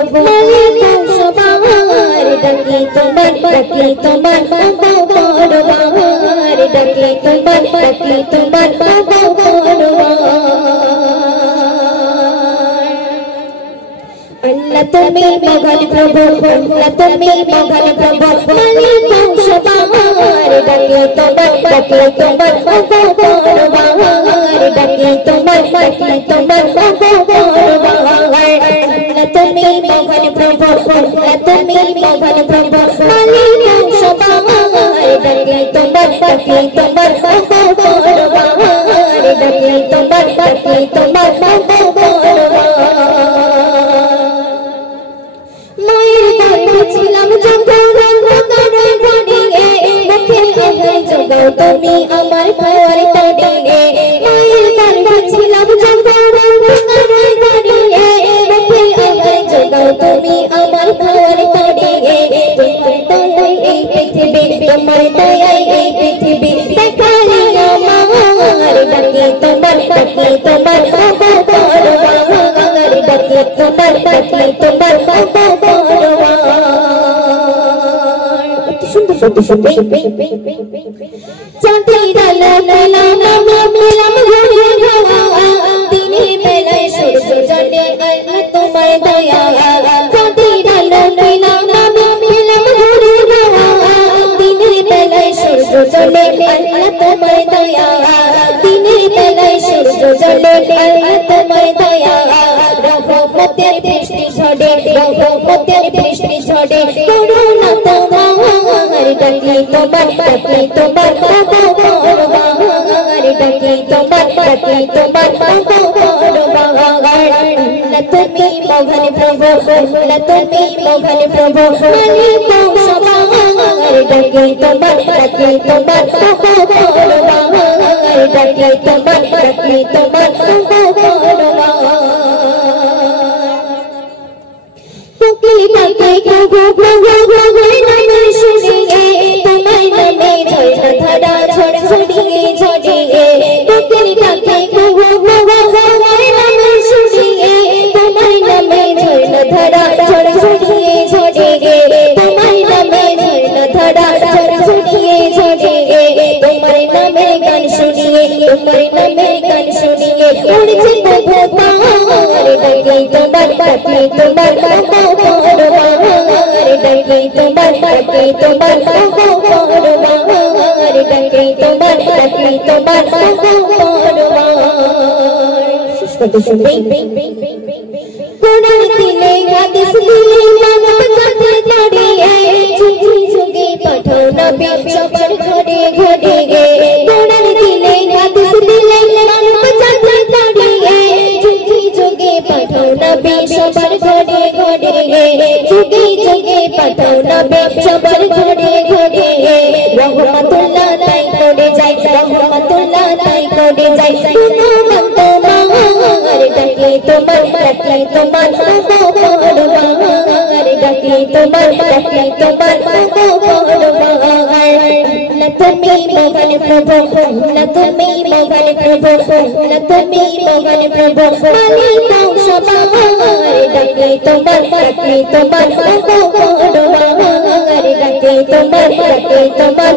মালিক সবার ডাকি তোমার পরবার ডাকি তোমার পরবার আল্লাহ তুমি মহান প্রভু আল্লাহ তুমি মহান প্রভু মালিক সবার ডাকি তোমার পরবার ডাকি তোমার পরবার আল্লাহ তুমি মহান প্রভু আল্লাহ তুমি মহান প্রভু মালিক সবার ডাকি তোমার পরবার ডাকি তোমার মায়ের গর্ভে ছিলাম যখন অন্ধকারে ঘড়িয়ে মুখের আহার জোগাও তুমি আমার খাওয়ার তড়িয়ে মায়ের গর্ভে ছিলাম যখন অন্ধকারে ঘড়িয়ে মুখের আহার জোগাও তুমি আমার খাওয়ার তড়িয়ে তোমার দয়ায় এই পৃথিবী তোমার দয়ায় এই পৃথিবী দেখালি আমার ডাকি তোমার পরবার ডাকি তোমার পরবার চাঁদের আলো পেলাম আমি পেলাম ঘুরে হাওয়া দিনের বেলায় সূর্য জ্বলে আল্লাহ তোমার দয়া চাঁদের আলো পেলাম আমি পেলাম ঘুরে হাওয়া দিনের বেলায় সূর্য জ্বলে আল্লাহ তোমার দয়া দিনের বেলায় সূর্য জ্বলে আল্লাহ তোমার দয়া রহমতের বৃষ্টি ঝড়ে রহমতের বৃষ্টি ঝড়ে করুণা তোমার ডাকি তোমার পরবার ডাকি তোমার পরবার আল্লাহ তুমি মহান প্রভু আল্লাহ তুমি মহান প্রভু মালিক সবার ডাকি তোমার পরবার ডাকি তোমার পরবার কোকিল পাখি ঘুঘু ঘুঘুর নামে শুনিয়ে তোমার নামে ঝর্ণা ধারা ঝড় ঝড়িয়ে ঝড়িয়ে কোকিল পাখি ঘুঘু ঘুঘুর নামে শুনিয়ে তোমার নামে ঝর্ণা ধারা ঝড় ঝড়িয়ে ঝড়িয়ে তোমার নামে ঝর্ণা ধারা ঝড় ঝড়িয়ে ঝড়িয়ে তোমার নামের গান শুনিয়ে তোমার নামের গান শুনিয়ে উড়ছে পথ ডাকি তোমার পরবার ডাকি তোমার পরবার ডাকি তোমার পরবার কোরআন দিলে হাদিস দিলে মানব জাতি দাঁড়িয়ে ঝুঁকি ঝুঁকি পাঠাও নবী সবার ঘরে ঘরে কোরআন দিলে হাদিস দিলে মানব জাতি দাঁড়িয়ে ঝুঁকি ঝুঁকি পাঠাও নবী সবার ঘরে ঘরে ঝুঁকি ঝুঁকি পাঠাও নবী সবার ঘরে ঘরে রহমাতুল্লাহ তাই করে যাই রহমাতুল্লাহ তাই করে যাই গুণগান তোমার ডাকি তোমার পরবার ডাকি তোমার পরবার না তুমি মহান প্রভু না তুমি মহান প্রভু না তুমি মহান প্রভু মালিক সবার ডাকি তোমার পরবার ডাকি তোমার